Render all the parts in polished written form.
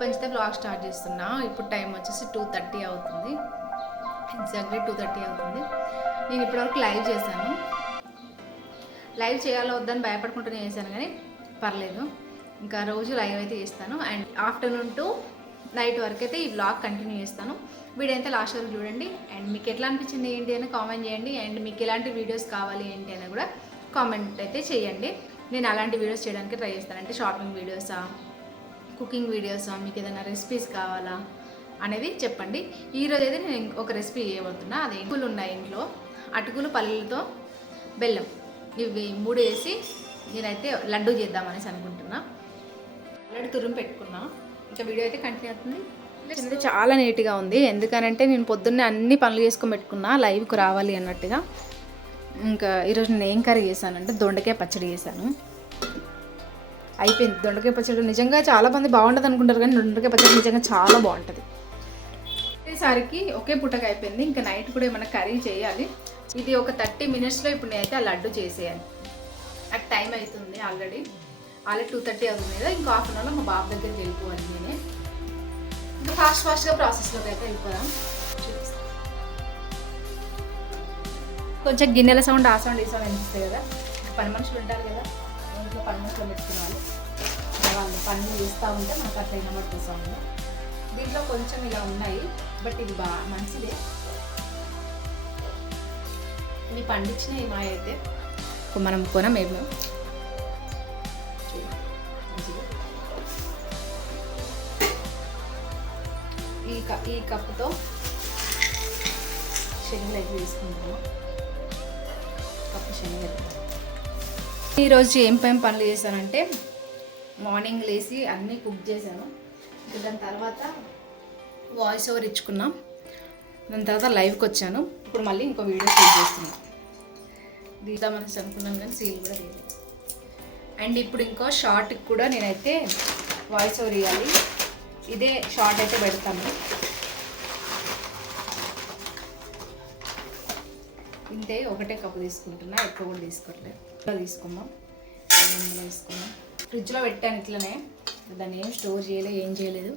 ఇప్పటి నుంచి blog start చేస్తున్నా. ఇప్పుడు టైం వచ్చేసి 2:30 అవుతుంది. ఎగ్జాక్ట్లీ 2:30 అవుతుంది. నేను ఇప్పటివరకు లైవ్ చేశాను. లైవ్ చేయాలో వద్దని భయపడుకుంటూనే చేశాను, కానీ పర్లేదు, ఇంకా రోజు లైవ్ అయితే చేస్తాను. అండ్ ఆఫ్టర్నూన్ టు నైట్ వరకు అయితే ఈ బ్లాగ్ కంటిన్యూ చేస్తాను. వీడియో అయితే లాస్ట్ వరకు చూడండి. అండ్ మీకు ఎట్లా అనిపించింది ఏంటి అని కామెంట్ చేయండి. అండ్ మీకు ఎలాంటి వీడియోస్ కావాలి ఏంటి అని కూడా కామెంట్ అయితే చేయండి. నేను అలాంటి వీడియోస్ చేయడానికి ట్రై చేస్తాను. అంటే షాపింగ్ వీడియోసా, కుకింగ్ వీడియోసా, మీకు ఏదైనా రెసిపీస్ కావాలా అనేది చెప్పండి. ఈరోజు అయితే నేను ఒక రెసిపీ చేయబోతున్నా. అది అటుకులు ఉన్నాయి ఇంట్లో, అటుకులు పల్లీలతో బెల్లం ఇవి 3 వేసి నేనైతే లడ్డు చేద్దామనేసి అనుకుంటున్నా. ఆల్రెడీ తురుము పెట్టుకున్నా. ఇంకా వీడియో అయితే కంటిన్యూ అవుతుంది. ఇది చాలా నీట్గా ఉంది. ఎందుకనంటే నేను పొద్దున్నే అన్ని పనులు చేసుకొని పెట్టుకున్నా లైవ్కి రావాలి అన్నట్టుగా. ఇంకా ఈరోజు నేను ఏం కర్రీ చేశానంటే దొండకాయ పచ్చడి చేశాను. అయిపోయింది దొండకాయ పచ్చడి. నిజంగా చాలామంది బాగుంటుంది అనుకుంటారు, కానీ దొండకాయ పచ్చడి నిజంగా చాలా బాగుంటుంది. ఒకేసారికి ఒకే పుట్టగా అయిపోయింది. ఇంకా నైట్ కూడా ఏమైనా కర్రీ చేయాలి. ఇది ఒక 30 మినిట్స్లో ఇప్పుడు నేనైతే ఆ లడ్డు చేసేయాలి. నాకు టైం అవుతుంది, ఆల్రెడీ 2:30 అవుతుంది కదా. ఇంకో హాఫ్ అన్ అవర్లో మా బాబు దగ్గరికి వెళ్ళిపోవాలి. నేనే ఇంకా ఫాస్ట్గా ప్రాసెస్లోకి అయితే వెళ్ళిపోదాం. కొంచెం గిన్నెల సౌండ్, ఆ సౌండ్, ఈ సౌండ్ అనిపిస్తాయి కదా. పని మనుషులు ఉంటారు కదా, ఇంట్లో పని మనుషులు పెట్టుకునే వాళ్ళు పనులు చేస్తూ ఉంటే మనకు అట్లా వినబడుతుంది సౌండ్. దీంట్లో కొంచెం ఇలా ఉన్నాయి, బట్ ఇది బాగా మంచిదే. ఇవి పండించినవి మా అయితే మనం కొనమేమో. ఈ కప్పుతో శనగలు అయితే తీసుకుంటాము. కప్పు శనగలు. ఈరోజు ఏం పనులు చేశానంటే మార్నింగ్ లేచి అన్నీ కుక్ చేశాను. దాని తర్వాత వాయిస్ ఓవర్ ఇచ్చుకున్నాం. దాని తర్వాత లైవ్కి వచ్చాను. ఇప్పుడు మళ్ళీ ఇంకో వీడియో షూట్ చేస్తున్నాను. తీద్దామనేసి అనుకున్నాను, కానీ సీల్ కూడా లేదు. అండ్ ఇప్పుడు ఇంకో షార్ట్కి కూడా నేనైతే వాయిస్ ఓవర్ ఇవ్వాలి. ఇదే షార్ట్ అయితే పెడతాను. ఇంతే, ఒకటే కప్పు తీసుకుంటున్నా, ఎక్కువ కూడా తీసుకోవట్లేదు. తీసుకుందాం, తీసుకుందాం. ఫ్రిడ్జ్లో పెట్టాను ఇట్లనే, దాన్ని ఏం స్టోర్ చేయలేదు, ఏం చేయలేదు.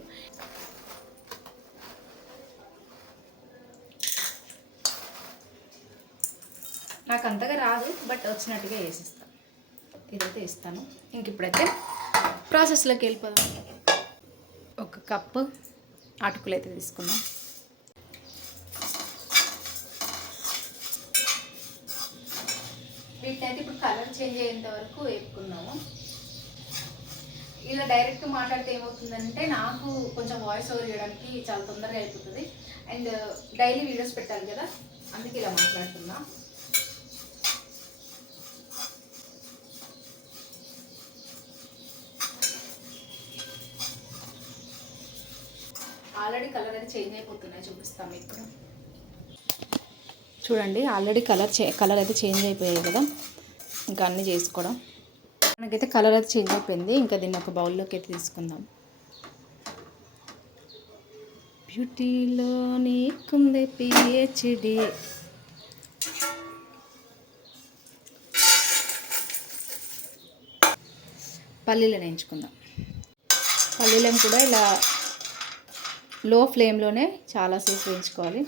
నాకు అంతగా రాదు, బట్ వచ్చినట్టుగా వేసిస్తాను. ఇదైతే ఇస్తాను. ఇంక ఇప్పుడైతే ప్రాసెస్లోకి వెళ్ళిపోదాం. ఒక కప్పు అటుకులు అయితే తీసుకున్నాం. వీటిని అయితే ఇప్పుడు కలర్ చేంజ్ అయ్యేంత వరకు వేపుకున్నాము. ఇలా డైరెక్ట్ మాట్లాడితే ఏమవుతుందంటే నాకు కొంచెం వాయిస్ ఓవర్ చేయడానికి చాలా తొందరగా అయిపోతుంది. అండ్ డైలీ వీడియోస్ పెట్టాలి కదా, అందుకే ఇలా మాట్లాడుతున్నా. ఆల్రెడీ కలర్ అయితే చేంజ్ అయిపోతున్నాయి, చూపిస్తాం ఇప్పుడు. చూడండి, ఆల్రెడీ కలర్ అయితే చేంజ్ అయిపోయాయి కదా. ఇంకా అన్నీ చేసుకోవడం. మనకైతే కలర్ అయితే చేంజ్ అయిపోయింది. ఇంకా దీన్ని ఒక బౌల్లోకి అయితే తీసుకుందాం. బ్యూటీలో నీకుంది పిహెచ్డి. పల్లీలను ఎంచుకుందాం. పల్లీలను కూడా ఇలా లో ఫ్లేమ్లోనే చాలాసేపు వేయించుకోవాలి.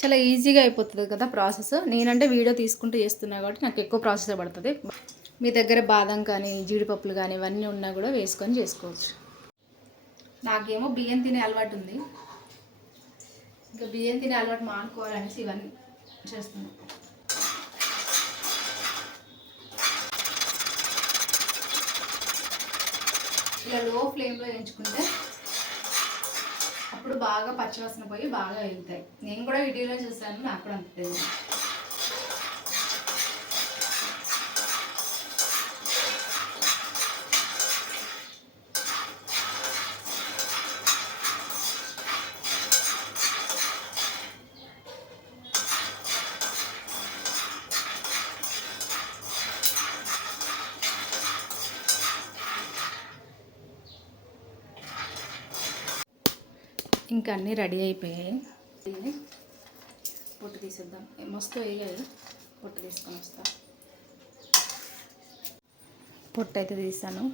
చాలా ఈజీగా అయిపోతుంది కదా ప్రాసెస్. నేనంటే వీడియో తీసుకుంటూ చేస్తున్నా కాబట్టి నాకు ఎక్కువ ప్రాసెస్ పడుతుంది. మీ దగ్గర బాదం కానీ, జీడిపప్పులు కానీ ఇవన్నీ ఉన్నా కూడా వేసుకొని చేసుకోవచ్చు. నాకేమో బియ్యం తినే అలవాటు ఉంది. ఇంకా బియ్యం తినే అలవాటు మానుకోవాలనేసి ఇవన్నీ చేస్తున్నాను. ఇలా లో ఫ్లేమ్లో వేయించుకుంటే అప్పుడు బాగా పచ్చివాసన పోయి బాగా వెళ్తాయి. నేను కూడా వీడియోలో చూసాను, నాకు కూడా అంత తెలియదు. ఇంకా అన్నీ రెడీ అయిపోయాయి. పొట్టు తీసేద్దాం. మస్తు వేయాలి, పొట్టు తీసుకొని వస్తా. పొట్టు అయితే తీసాను.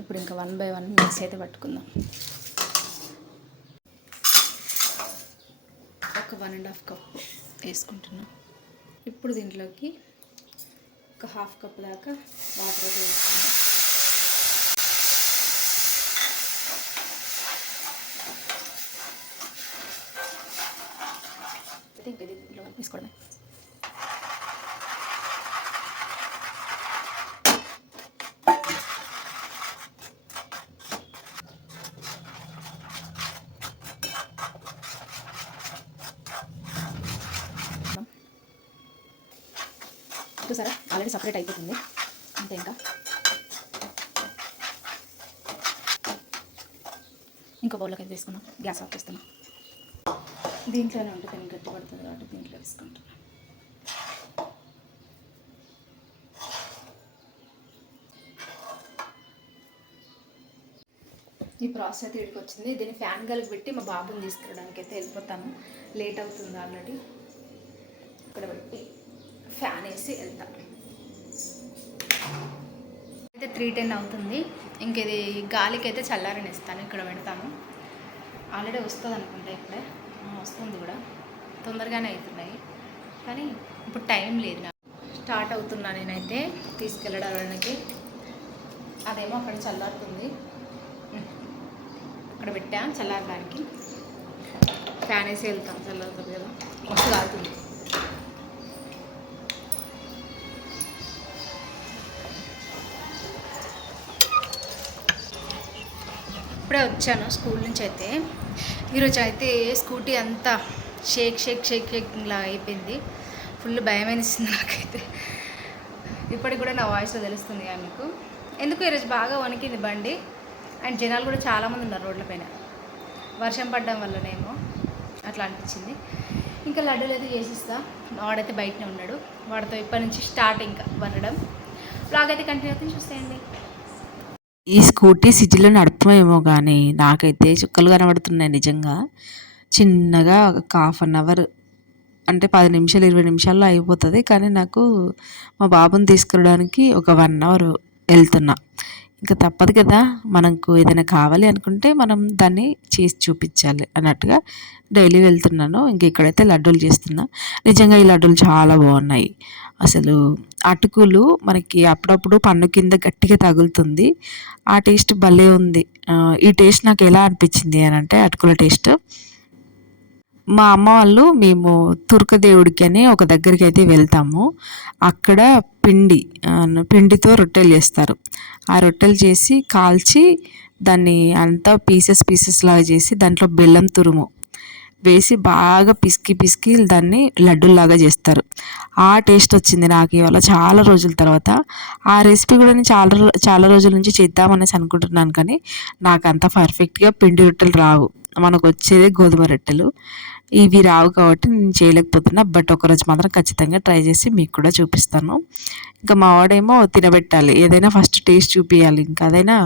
ఇప్పుడు ఇంకా 1 బై 1 మిక్స్ అయితే పట్టుకుందాం. ఒక 1.5 కప్ వేసుకుంటున్నాం. ఇప్పుడు దీంట్లోకి ఒక 1/2 కప్ దాకా వాటర్ అయితే వేసుకున్నాం. ఇంకా దీంట్లో వేసుకోవడమే. చూసారా ఆల్రెడీ సపరేట్ అయిపోతుంది. అంతే ఇంకా ఇంకో బౌల్లోకి అయితే తీసుకున్నాం. గ్యాస్ ఆఫ్ చేస్తున్నాం. దీంట్లోనే ఉంటుంది, నేను గట్టి పడుతుంది కాబట్టి దీంట్లో వేసుకుంటాం. ఈ ప్రాసెస్ అయితే ఇక్కడికి వచ్చింది. దీన్ని ఫ్యాన్ గాలికి పెట్టి మా బాబుని తీసుకురావడానికి అయితే వెళ్ళిపోతాను. లేట్ అవుతుంది ఆల్రెడీ. ఇక్కడ పెట్టి ఫ్యాన్ వేసి వెళ్తాను. అయితే 3:10 అవుతుంది. ఇంక ఇది గాలికి అయితే చల్లారని ఇస్తాను. ఇక్కడ పెడతాను. ఆల్రెడీ వస్తుంది అనుకుంటా. ఇప్పుడే వస్తుంది కూడా, తొందరగానే అవుతున్నాయి. కానీ ఇప్పుడు టైం లేదు. నాకు స్టార్ట్ అవుతున్నా నేనైతే తీసుకెళ్ళడానికి. అదేమో అక్కడ చల్లారుతుంది. అక్కడ పెట్టా చల్లారడానికి. ఫ్యాన్ వేసి వెళ్తాను. చల్లారుతుంది కదా, మస్తు కాలుతుంది. ఇప్పుడే వచ్చాను స్కూల్ నుంచి. అయితే ఈరోజు అయితే స్కూటీ అంతా షేక్లా అయిపోయింది. ఫుల్ భయం అనిపిస్తుంది నాకైతే. ఇప్పటికి కూడా నా వాయిస్ తెలుస్తుంది కదా మీకు. ఎందుకు ఈరోజు బాగా వణికింది బండి. అండ్ జనాలు కూడా చాలామంది ఉన్నారు రోడ్లపైన. వర్షం పడడం వల్లనేమో అట్లా అనిపించింది. ఇంకా లడ్డూలు అయితే చేసిస్తా. వాడైతే బయటనే ఉన్నాడు. వాడితో ఇప్పటి నుంచి స్టార్ట్ ఇంకా వండడం. బ్లాగ్ అయితే కంటిన్యూ అవుతుంది, చూసేయండి. ఈ స్కూటీ సిటీలో నడపమేమో కానీ నాకైతే చుక్కలు కనబడుతున్నాయి నిజంగా. చిన్నగా ఒక 1/2 అవర్ అంటే 10 నిమిషాలు 20 నిమిషాల్లో అయిపోతుంది. కానీ నాకు మా బాబుని తీసుకురావడానికి ఒక 1 అవర్ వెళ్తున్నా. ఇంకా తప్పదు కదా, మనకు ఏదైనా కావాలి అనుకుంటే మనం దాన్ని చేసి చూపించాలి అన్నట్టుగా డైలీ వెళ్తున్నాను. ఇంక ఇక్కడైతే లడ్డూలు చేస్తున్నా. నిజంగా ఈ లడ్డూలు చాలా బాగున్నాయి. అసలు అటుకులు మనకి అప్పుడప్పుడు పన్ను కింద గట్టిగా తగులుతుంది. ఆ టేస్ట్ భలే ఉంది. ఈ టేస్ట్ నాకు ఎలా అనిపించింది అని అంటే, అటుకుల టేస్ట్, మా అమ్మ వాళ్ళు మేము తుర్కదేవుడికి అని ఒక దగ్గరికి అయితే వెళ్తాము. అక్కడ పిండితో రొట్టెలు చేస్తారు. ఆ రొట్టెలు చేసి కాల్చి దాన్ని అంతా పీసెస్ లాగా చేసి దాంట్లో బెల్లం తురుము వేసి బాగా పిసికి దాన్ని లడ్డూలాగా చేస్తారు. ఆ టేస్ట్ వచ్చింది నాకు ఇవాళ చాలా రోజుల తర్వాత. ఆ రెసిపీ కూడా నేను చాలా రోజుల నుంచి చేద్దామనేసి అనుకుంటున్నాను. కానీ నాకు అంత పర్ఫెక్ట్గా పిండి రొట్టెలు రావు. మనకు వచ్చేదే గోధుమ రొట్టెలు. ఇవి రావు కాబట్టి నేను చేయలేకపోతున్నా. బట్ ఒకరోజు మాత్రం ఖచ్చితంగా ట్రై చేసి మీకు కూడా చూపిస్తాను. ఇంకా మా వాడేమో తినబెట్టాలి, ఏదైనా ఫస్ట్ టేస్ట్ చూపించాలి. ఇంకా అదైనా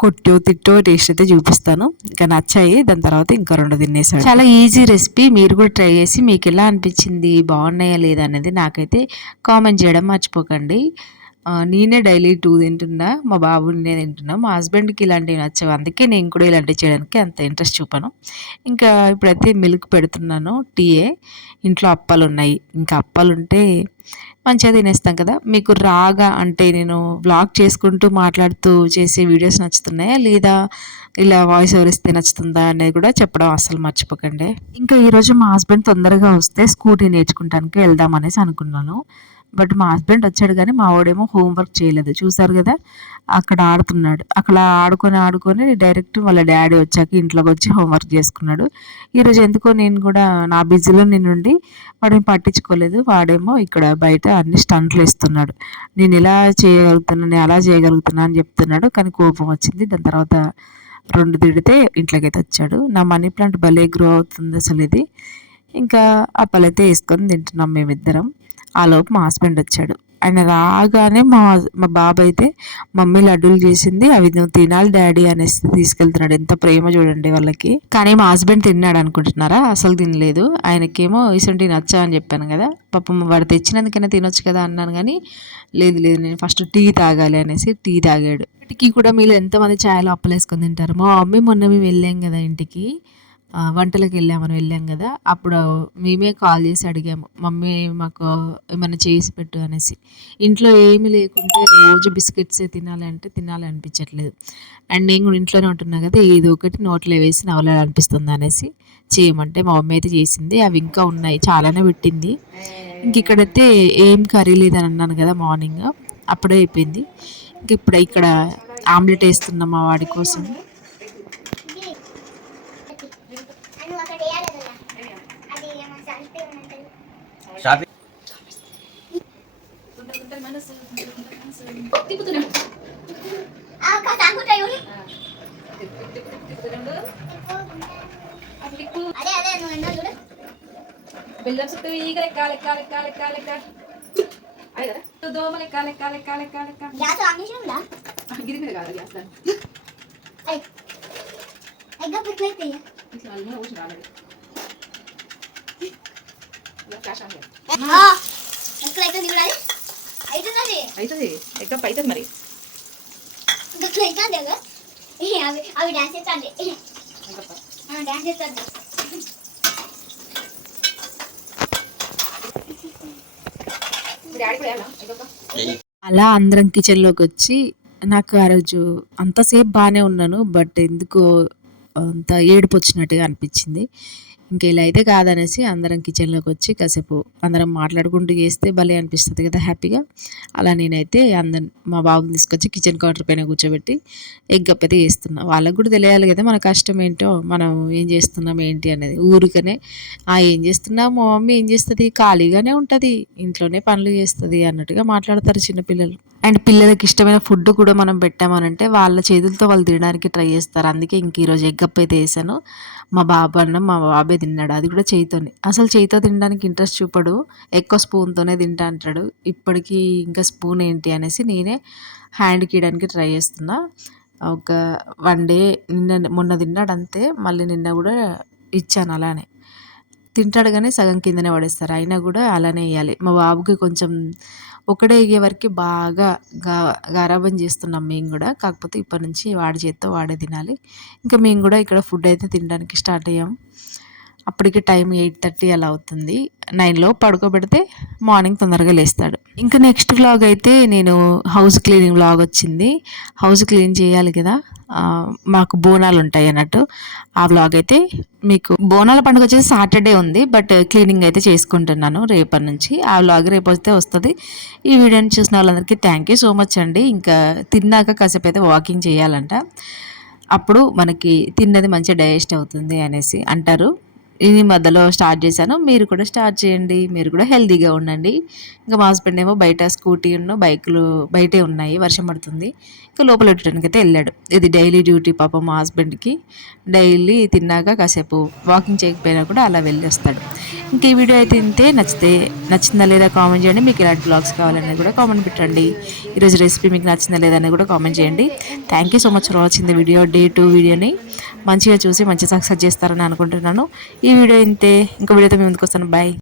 కొట్టో తిట్టో టేస్ట్ అయితే చూపిస్తాను. ఇంకా నచ్చాయి, దాని తర్వాత ఇంకా 2 తినేసాడు. చాలా ఈజీ రెసిపీ. మీరు కూడా ట్రై చేసి మీకు ఎలా అనిపించింది, బాగున్నాయా లేదా అనేది నాకైతే కామెంట్ చేయడం మర్చిపోకండి. నేనే డైలీ 2 తింటున్నా, మా బాబు నేనే తింటున్నా. మా హస్బెండ్కి ఇలాంటివి నచ్చవు, అందుకే నేను కూడా ఇలాంటివి చేయడానికి అంత ఇంట్రెస్ట్ చూపాను. ఇంకా ఇప్పుడైతే మిల్క్ పెడుతున్నాను, టీయే. ఇంట్లో అప్పాలు ఉన్నాయి. ఇంకా అప్పాలు ఉంటే మంచిగా తినేస్తాం కదా. మీకు రాగా అంటే నేను వ్లాగ్ చేసుకుంటూ మాట్లాడుతూ చేసే వీడియోస్ నచ్చుతున్నాయా లేదా ఇలా వాయిస్ ఓవర్ ఇస్తే నచ్చుతుందా అనేది కూడా చెప్పడం అస్సలు మర్చిపోకండి. ఇంకా ఈరోజు మా హస్బెండ్ తొందరగా వస్తే స్కూటీ నేర్చుకుంటానికి వెళ్దాం అనేసి అనుకున్నాను. బట్ మా హస్బెండ్ వచ్చాడు కానీ మా వాడేమో హోంవర్క్ చేయలేదు. చూసారు కదా, అక్కడ ఆడుతున్నాడు. అక్కడ ఆడుకొని డైరెక్ట్ వాళ్ళ డాడీ వచ్చాక ఇంట్లోకి వచ్చి హోంవర్క్ చేసుకున్నాడు. ఈరోజు ఎందుకో నేను కూడా నా బిజీలో నుండి వాడిని పట్టించుకోలేదు. వాడేమో ఇక్కడ బయట అన్ని స్టంట్లు వేస్తున్నాడు. నేను ఇలా చేయగలుగుతున్నాను, నేను అలా చేయగలుగుతున్నా అని చెప్తున్నాడు. కానీ కోపం వచ్చింది. దాని తర్వాత 2 తిడితే ఇంట్లోకి అయితే వచ్చాడు. నా మనీ ప్లాంట్ భలే గ్రో అవుతుంది అసలు ఇది. ఇంకా అప్పలైతే వేసుకొని తింటున్నాం మేమిద్దరం. ఆ లోపు మా హస్బెండ్ వచ్చాడు. ఆయన రాగానే మా బాబు అయితే మమ్మీ లడ్డూలు చేసింది, అవి నువ్వు తినాలి డాడీ అనేసి తీసుకెళ్తున్నాడు. ఎంత ప్రేమ చూడండి వాళ్ళకి. కానీ మా హస్బెండ్ తిన్నాడు అనుకుంటున్నారా, అసలు తినలేదు. ఆయనకేమో ఇసంటి నచ్చా అని చెప్పాను కదా, పాపం వాడు తెచ్చినందుకైనా తినొచ్చు కదా అన్నాను, కానీ లేదు లేదు నేను ఫస్ట్ టీ తాగాలి అనేసి టీ తాగాడు. ఇంటికి కూడా మీరు ఎంతమంది ఛాయలో అప్పలేసుకొని తింటారు. మా మమ్మీ మొన్న మేము వెళ్ళాం కదా ఇంటికి, వంటలకు వెళ్ళాం కదా, అప్పుడు మేమే కాల్ చేసి అడిగాము, మమ్మీ మాకు ఏమైనా చేసి పెట్టు అనేసి. ఇంట్లో ఏమీ లేకుంటే రోజు బిస్కెట్సే తినాలి అంటే తినాలి అనిపించట్లేదు. అండ్ నేను కూడా ఇంట్లోనే ఉంటున్నా కదా, ఏదో ఒకటి నోట్లో వేసి నవ్వాలి అనిపిస్తుంది అనేసి చేయమంటే మా మమ్మీ అయితే చేసింది. అవి ఇంకా ఉన్నాయి, చాలానే పెట్టింది. ఇంక ఇక్కడైతే ఏం కర్రీ లేదని అన్నాను కదా మార్నింగ్, అప్పుడే అయిపోయింది. ఇంక ఇప్పుడు ఇక్కడ ఆమ్లెట్ వేస్తున్నాం మా వాడి కోసం. బెల్లం చుట్టూ ఈగ లెక్క లెక్క లెక్క లెక్క లెక్క దోమ లెక్క లెక్క లెక్క లెక్క లెక్క. గ్యాస్ ఆపేసి ఉందా? గిరి మీద కాదు గ్యాస్ దాన్ని. అవుతుంది ఎగ్గప్ అవుతుంది మరి. అవి డాన్స్ చేస్తాండి, డాన్స్ చేస్తాండి. అలా అందరం కిచెన్లోకి వచ్చి, నాకు ఆ రోజు అంతసేపు బాగానే ఉన్నాను, బట్ ఎందుకో అంత ఏడుపు వచ్చినట్టుగా అనిపించింది. ఇంకా ఇలా అయితే కాదనేసి అందరం కిచెన్లోకి వచ్చి కాసేపు అందరం మాట్లాడుకుంటూ చేస్తే భలే అనిపిస్తుంది కదా హ్యాపీగా. అలా నేనైతే మా బాబుని తీసుకొచ్చి కిచెన్ కౌంటర్ పైన కూర్చోబెట్టి ఎగ్ అయితే చేస్తున్నా. వాళ్ళకు కూడా తెలియాలి కదా మన కష్టం ఏంటో, మనం ఏం చేస్తున్నాం ఏంటి అనేది. ఊరికనే ఏం చేస్తున్నావు మా మమ్మీ ఏం చేస్తుంది, ఖాళీగానే ఉంటుంది, ఇంట్లోనే పనులు చేస్తుంది అన్నట్టుగా మాట్లాడతారు చిన్నపిల్లలు. అండ్ పిల్లలకి ఇష్టమైన ఫుడ్ కూడా మనం పెట్టామనంటే వాళ్ళ చేతులతో వాళ్ళు తినడానికి ట్రై చేస్తారు. అందుకే ఇంక ఈరోజు ఎగ్ అయితే వేసాను. మా బాబే తిన్నాడు, అది కూడా చేయితోనే. అసలు చేయితో తినడానికి ఇంట్రెస్ట్ చూపడు, ఎక్కువ స్పూన్తోనే తింటా అంటాడు. ఇప్పటికీ ఇంకా స్పూన్ ఏంటి అనేసి నేనే హ్యాండ్కి ఇవ్వడానికి ట్రై చేస్తున్నా. ఒక 1 డే మొన్న తిన్నాడు అంతే, మళ్ళీ నిన్న కూడా ఇచ్చాను అలానే. తింటాడు కానీ సగం కిందనే పడేస్తారు, అయినా కూడా అలానే వేయాలి. మా బాబుకి కొంచెం ఒకటే అయ్యే వరకు బాగా గారాబం చేస్తున్నాం మేము కూడా. కాకపోతే ఇప్పటి నుంచి వాడి చేత్తో వాడే తినాలి. ఇంకా మేము కూడా ఇక్కడ ఫుడ్ అయితే తినడానికి స్టార్ట్ అయ్యాం. అప్పటికి టైం 8:30 అలా అవుతుంది. 9లో పడుకోబెడితే మార్నింగ్ తొందరగా లేస్తాడు. ఇంకా నెక్స్ట్ వ్లాగ్ అయితే నేను హౌస్ క్లీనింగ్ వ్లాగ్ వచ్చింది. హౌస్ క్లీన్ చేయాలి కదా, మాకు బోనాలు ఉంటాయి అన్నట్టు. ఆ వ్లాగ్ అయితే మీకు, బోనాల పండుగ వచ్చేసి సాటర్డే ఉంది, బట్ క్లీనింగ్ అయితే చేసుకుంటున్నాను రేపటి నుంచి. ఆ వ్లాగ్ రేపు వస్తే వస్తుంది. ఈ వీడియోని చూసిన వాళ్ళందరికీ థ్యాంక్ యూ సో మచ్ అండి. ఇంకా తిన్నాక కాసేపు అయితే వాకింగ్ చేయాలంట, అప్పుడు మనకి తిన్నది మంచిగా డైజెస్ట్ అవుతుంది అనేసి అంటారు. ఇది మధ్యలో స్టార్ట్ చేశాను, మీరు కూడా స్టార్ట్ చేయండి, మీరు కూడా హెల్తీగా ఉండండి. ఇంకా మా హస్బెండ్ ఏమో బయట స్కూటీ బైకులు బయటే ఉన్నాయి, వర్షం పడుతుంది, ఇంకా లోపల పెట్టడానికి అయితే వెళ్ళాడు. ఇది డైలీ డ్యూటీ పాపం మా హస్బెండ్కి. డైలీ తిన్నాక కాసేపు వాకింగ్ చేయకపోయినా కూడా అలా వెళ్ళి వస్తాడు. ఇంక ఈ వీడియో అయితే ఇంతే. నచ్చిందా లేదా కామెంట్ చేయండి. మీకు ఇలాంటి బ్లాగ్స్ కావాలనేది కూడా కామెంట్ పెట్టండి. ఈరోజు రెసిపీ మీకు నచ్చిందా లేదా అనేది కూడా కామెంట్ చేయండి. Thank you so much for watching the video. Day 2 వీడియోని మంచిగా చూసి మంచి సక్సెస్ చేస్తారని అనుకుంటున్నాను. ఈ వీడియో ఇంతే, ఇంకో వీడియోతో మీ ముందుకు వస్తాను. బాయ్.